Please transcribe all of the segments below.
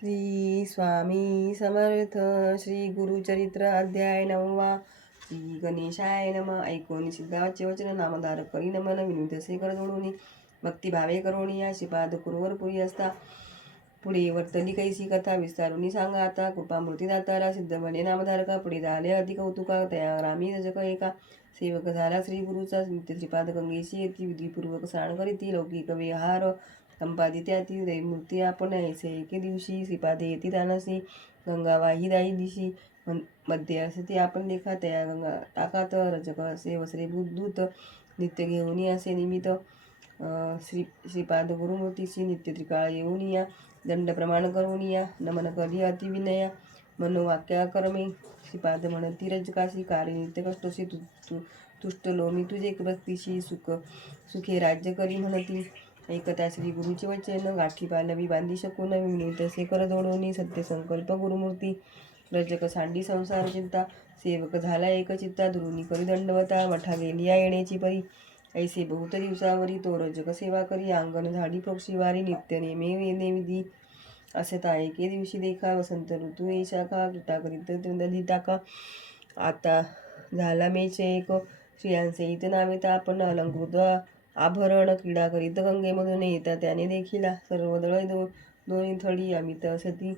श्री स्वामी समर्थ. श्री गुरुचरित्र अध्याय 9. श्री गणेशाय नम. ऐकून सिद्धाचे वचन नामधारक करी नमन विनुत असे कर जोडून भक्तिभावे करोणी या श्रीपाद कुरुवर पुरी असता. पुढे वर्तली कैसी कथा विस्तारुनी सांगा आता. कृपामूर्ती दातारा सिद्ध म्हणे नामधारका. पुढे झाले अति कौतुका तया रामी रजक एका. सेवक झाला श्री गुरुचा नित्य श्रीपाद गंगेशी येती विधीपूर्वक स्नान करीती लौकिक विहार संपादित्याती दैमूर्ती आपण ऐसे एके दिवशी श्रीपादे येती तानसी गंगा वाही दाई दिशी मध्ये असते आपण लेखा तया गंगा टाकात रजक असे वसरे दूत नित्य घेऊन असे निमित्त श्रीपाद गुरुमूर्तीची नित्य त्रिकाळ येऊन या दंड प्रमाण करून या नमन करी अतिविनया मनोवाक्या कर्मे. श्रीपाद म्हणती रजकाशी कार्य नित्य कष्टशी तुष्टलो मी तुझे भक्तीशी सुखे राज्य करी म्हणती. ऐकता श्री गुरुचे वचन गाठी पालवी बांधी शकून विनू तसे कर जोडोनी सत्य संकल्प गुरुमूर्ती. रजक सांडी संसार चिंता सेवक झाला एक चित्ता दुरुनी करी दंडवता मठा गेली या येण्याची परी. ऐसे बहुत दिवसावरी तो रजक सेवा करी अंगण झाडी पक्षीवारी नित्य नेमे विधी असता. एके दिवशी देखा वसंत ऋतू ये शाखा कीटा करीत दधी टाका. आता झाला मेचे एक श्रियांचे इत नावेता आपण अलंकृत आभरण क्रीडा करीत गंगेमधून येता त्याने देखीला सर्व दळ दोन्ही थडी अमित असती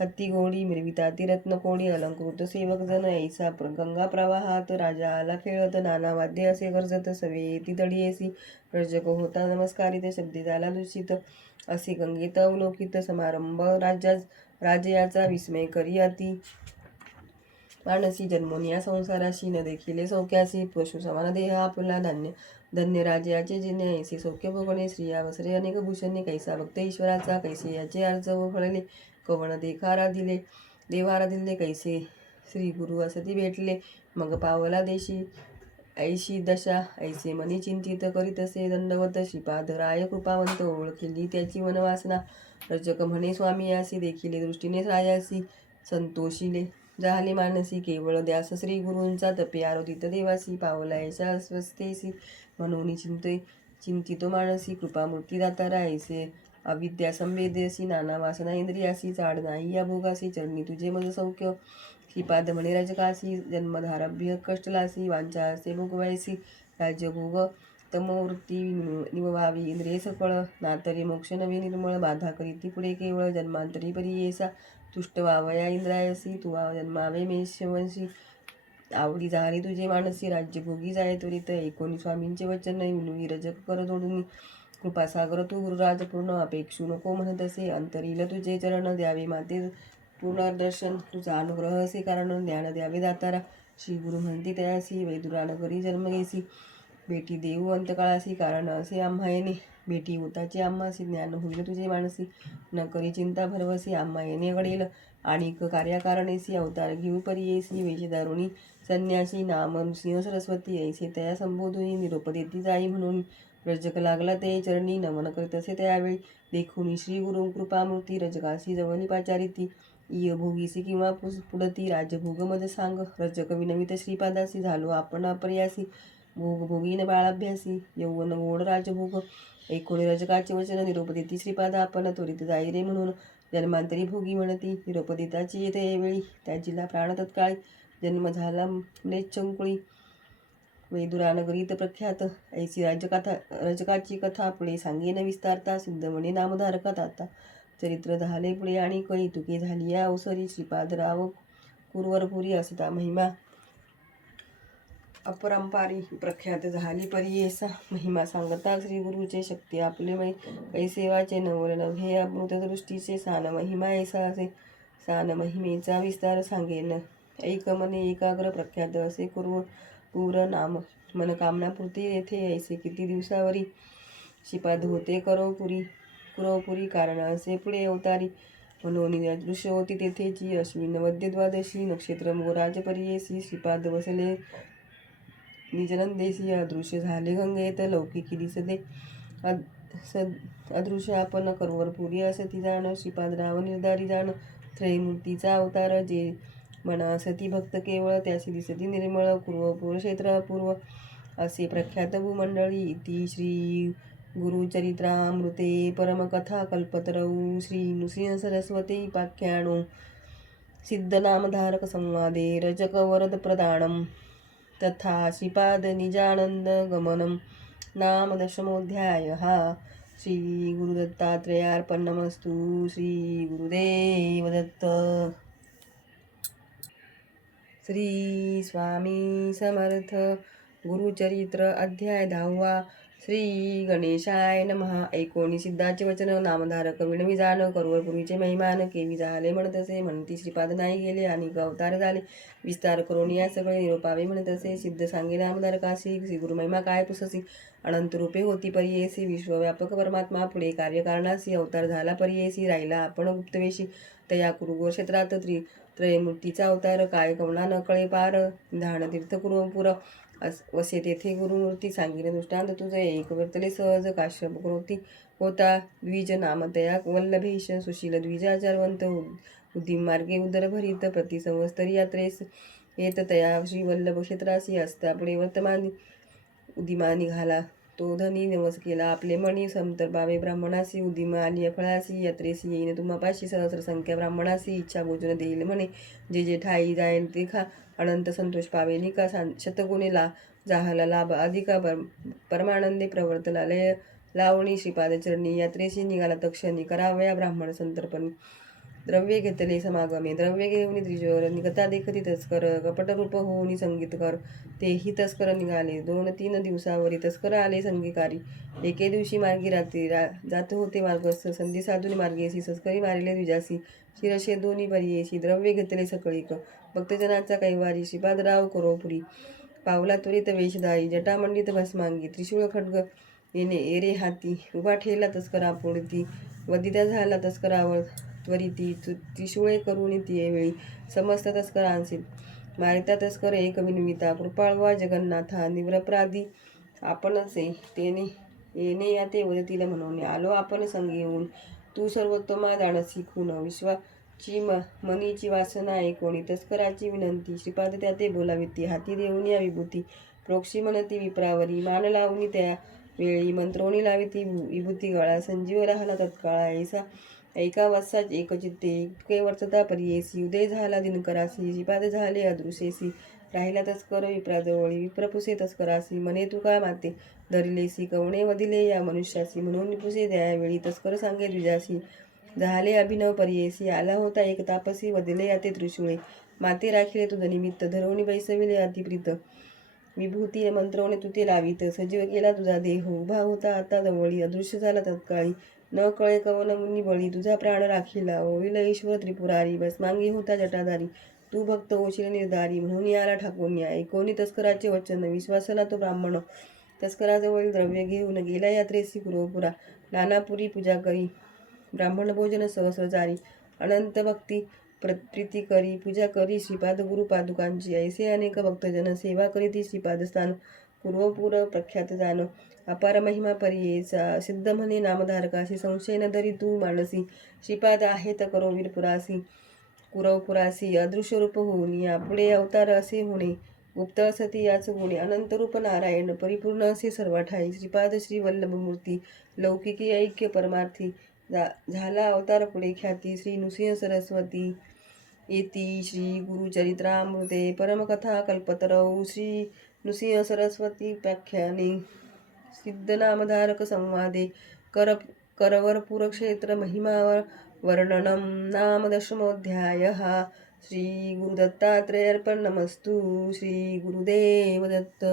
हत्ती घोडी मिरविता ती रत्न कोडी अलंकृत सेवक जन ऐसा गंगा प्रवाहात राजा आला खेळत नाना वाद्य असे गरजत सवे येती तडी ऐसी. रजक होता नमस्कारित शब्दे झाला दूषित असे गंगेत अवलोकित समारंभ राजयाचा विस्मय करी अति मानसी जन्मोनी या संसाराशी न देखिले सौख्यासी पशु समान देह आपला धन्य राजयाचे जिने ऐसे सौख्य भोगणे स्त्रिया वसरे अनेक भूषणे कैसा भक्त ईश्वराचा कैसे याचे अर्ज व फळले कवण देवारा दिले कैसे श्री गुरु असती भेटले मग पावला देशी ऐशी दशा ऐसे मनी चिंतित करीत असे दंडवत श्रीपाद राय कृपावंत ओळखिली त्याची मनवासना. रजक म्हणे स्वामी यासी देखिले दृष्टीने रायासी संतोषिले झाले मानसी केवळ द्यास श्री गुरूंचा तपे आरोधित देवासी पावला ऐशा स्वस्थेसी म्हणून चिंतितो मानसी कृपामूर्ती दातारा ऐसे अविद्या संवेदेसी नाना वासना इंद्रियासी चाड नाही या भोगासी चरणी तुझे मज सौख्य. श्रीपाद म्हणे रजकासी जन्मधारभ्य कष्टलासी वांछा असे भोगवायसी राज्यभोग तमवृत्ती निववावी इंद्रिय सकळ नातरी मोक्ष नवी निर्मळ बाधा करीती पुढे केवळ जन्मांतरी परी येसा तुष्ट व्हावया इंद्रायसी तू जन्मावे मेषवंशी आवडी झाली तुझे मानसी राज्यभोगी जाय त्वरित. ऐकोनी स्वामींचे वचन विनुई रजक कर जोडून कृपासागर तू गुरुराज पूर्ण अपेक्षू नको म्हणत असे अंतरील तुझे चरण द्यावे माते पूर्णदर्शन तुझा अनुग्रह असे कारण ज्ञान द्यावे दातारा. श्री गुरु म्हणती तयासी वैदुरान करी जन्म घेसी बेटी देऊ अंतकाळासी कारण असे आम्हा येणे बेटी होताचे आम्हासी ज्ञान होईल तुझे मानसी न करी चिंता भरवसी आम्हा येणे घडेल आणिक कार्याकारणेसी अवतार घेऊ परी येसी वेशदारुणी संन्यासी नाम नृसिंह सरस्वती ऐसे तया संबोधुनी निरोप देती जाई म्हणून. रजक लागला ते चरणी नमन करीत असे त्यावेळी देखून श्री गुरु कृपामूर्ती रजकासी जवळी पाचारिती इय भोगीसी किंवा पुढती राजभोग मज सांग. रजक विनवित श्रीपादासी झालो आपण अपर्यासी भोग भोगीन बाळाभ्यासी यौवन गोड राजभोग. ऐकोणी रजकाचे वचन निरोप देती श्रीपाद आपण त्वरित जाई रे म्हणून जन्मांतरी भोगी म्हणती. निरोप देताची येते वेळी त्याचीला प्राण तत्काळी जन्म झाला म्लेच्छंकुळी वैदुरानगरीत प्रख्यात. ऐसी रजकाची कथा पुढे सांगेन विस्तारता सिद्ध म्हणे नामधारकात आता चरित्र झाले पुढे आणि कौतुके झाली या अवसरी. श्रीपाद राव कुरवरपुरी असता महिमा अपरंपारी प्रख्यात झाली परी येसा. महिमा सांगता श्री गुरुचे शक्ती आपले मै कैसे वाचे नवल नभे अमृतदृष्टीचे सान महिमा ऐसा असे सान महिमेचा विस्तार सांगेन. ऐक मने एकाग्र प्रख्यात असे पूर नाम मनकामनापुरती येथे ऐसे किती दिवसावरी श्रीपाद होते कुरवपुरी कारण असे पुढे अवतारी म्हणून दृश्य होती तेथेची अश्विन वद्य द्वादशी नक्षत्र मोराज परियेसी श्रीपाद वसले निजनंदेसी अदृश्य झाले गंगेत लौकिकी दिसते अदृश्य आपण करवरपुरी असती जाण. श्रीपाद राव निर्धारी जाण त्रयमूर्तीचा अवतार जे मन असती भक्त केवळ त्यासी दिसती निर्मळ. कुरवपूर क्षेत्र पूर्व असे प्रख्यात भूमंडळी इति श्री गुरुचरित्रामृते परमकथाकल्पतरौ श्रीनृसिंहसरस्वतीपाख्यानो सिद्धनामधारकसंवादे रजकवरदप्रदानं तथा श्रीपादनिजानन्दगमनं नाम दशमोऽध्यायः। श्रीगुरुदत्तात्रेयार्पणमस्तु। श्रीगुरुदेवदत्त। श्री स्वामी समर्थ। गुरुचरित्र अध्याय 10वा। श्री गणेशाय नमः। ऐकोनी सिद्धाचे वचन नामधारक विणवी जाण करोवर पूर्वीचे महिमान केवी झाले म्हणतसे म्हणती श्रीपाद नाही गेले आणि अवतार झाले विस्तार करून या सगळे निरोपावे म्हणतसे सिद्ध सांगे नामधारकासी श्री गुरुमहिमा काय पुससी अनंत रूपे होती परियेसी विश्वव्यापक परमात्मा पुढे कार्यकारणासी अवतार झाला परियेसी राहिला आपण गुप्तवेशी तया कुरुगोर क्षेत्रात त्रयमूर्तीचा अवतार काय कवना न कळे पार धान तीर्थ कुरुपुर वसे तेथे गुरुमूर्ती सांगितले दृष्टांत तुझे एक वर्तले सहज काश्यप कृती होता द्विज नामतया वल्लभेश सुशील द्विजाचारवंत उद्दिम मार्गे उदर भरित प्रति संवत्सरी यात्रेस येत तया श्री वल्लभ क्षेत्रासी असता पुढे वर्तमान उदिमा निघाला तो धनी नवस केला आपले मणी समतर्पावे ब्राह्मणासी उदिमा आली फळासी यात्रेसी येईन तुम्हापाशी सहस्र संख्या ब्राह्मणासी इच्छा भोजन देईल म्हणे जे जे ठाई जाईल ते खा अनंत संतोष पावे निका शतगुणेला जाहला लाभ अधिका परमानंदे प्रवर्तला लय लावणी श्रीपादचरणी यात्रेशी निघाला तक्षणी करावया ब्राह्मण संतर्पण द्रव्ये घेतले समागमे द्रव्ये घेऊन त्रिजोर निकता देखती तस्कर कपटरूप होऊन संगीतकर तेही तस्कर निघाले 2-3 दिवसावरी तस्कर आले संगीकारी एके दिवशी मार्गी रात्री जात होते मार्गस्थ संधी साधून मार्गेसी तस्करी मारिले द्विजासी शिरशे दोन्ही परियेशी द्रव्ये घेतले सकळीक भक्तजनाचा कैवारी श्रीपादराव करोपुरी पावला त्वरित वेशधारी जटामंडित भस्मांगी त्रिशूळ खड्ग येणे एरे हाती उभा ठेला तस्करा पोळती वदिता झाला तस्करावर त्वरिती त्रिशूळे करून ती वेळी समस्त तस्करांसी मारिता तस्कर एक विनविता कृपाळवा जगन्नाथा निव्रप्रादी आपणसे तेने येणे या ते वदतील म्हणून आलो आपण संगी येऊन तू सर्वोत्तमा जाणसी खून विश्वाची मनीची वासना ऐकोणी तस्कराची विनंती श्रीपाद त्या ते बोलाविती हाती देऊन या विभूती प्रोक्षी म्हणती विप्रावरी मान लावणी त्या वेळी मंत्रोणी लाविती विभूती गळा संजीव राहला तत्काळा ऐसा ऐका वत्सा एकचित्ते इतके वर्तता परियेसी उदय झाला दिनकरासी श्रीपाद झाले अदृशेसी राहिला तस्कर विप्राजवळी विप्रपुसे तस्करासी मने तुका माते धरिलेसी कवणे वदिले या मनुष्यासी म्हणून पुसे त्यावेळी तस्कर सांगे द्विजासी झाले अभिनव परियेसी आला होता एक तापसी वदिले या ते त्रिशूळे माते राखिले तुझ निमित्त धरवणी बैसविले अतिप्रीत विभूती मंत्रवणे तुते लावित सजीव केला तुझा देह उभा होता आता जवळी अदृश्य झाला तत्काळी न कळे कवन मुनी बळी तुझा प्राण राखिला ओविल ईश्वर त्रिपुरारी भस्मांगी होता जटाधारी तू भक्त होशील निर्धारी म्हणून याला ठाकून या ऐकोनी तस्कराचे वचन विश्वासला तो ब्राह्मण तस्कराजवळील द्रव्य घेऊन गेला यात्रेसी कुरोपुरा नानापुरी पूजा करी ब्राह्मण भोजन सहस्रचारी अनंत भक्ती प्रीती करी पूजा करी श्रीपाद गुरु पादुकांची ऐसे अनेक भक्तजन सेवा करीती श्रीपादस्थान पूर्वपूर प्रख्यात जाण अपार महिमा परियेचा सिद्ध म्हणे नामधारकाशी संशय न धरी तू मानसी श्रीपाद आहेत करोवीर पुरासी कुरवपुरासी अदृश्य रूप होऊन या पुढे अवतार असे होणे गुप्त असती याच गुणे अनंत रूप नारायण परिपूर्ण असे सर्व ठाई श्रीपाद श्री वल्लभ मूर्ती लौकिकी ऐक्य परमार्थी झाला अवतार पुढे ख्याती श्री नृसिंह सरस्वती येती श्री गुरुचरित्रामृते परमकथा कल्पतरौ श्री नृसिंह सरस्वती व्याख्याने सिद्धनामधारक संवादे करवर क्षेत्र महिमावर वर्णनम नाम दशमोऽध्यायः। श्री गुरुदत्तात्रेयार्पणमस्तु। श्री गुरुदेव दत्त।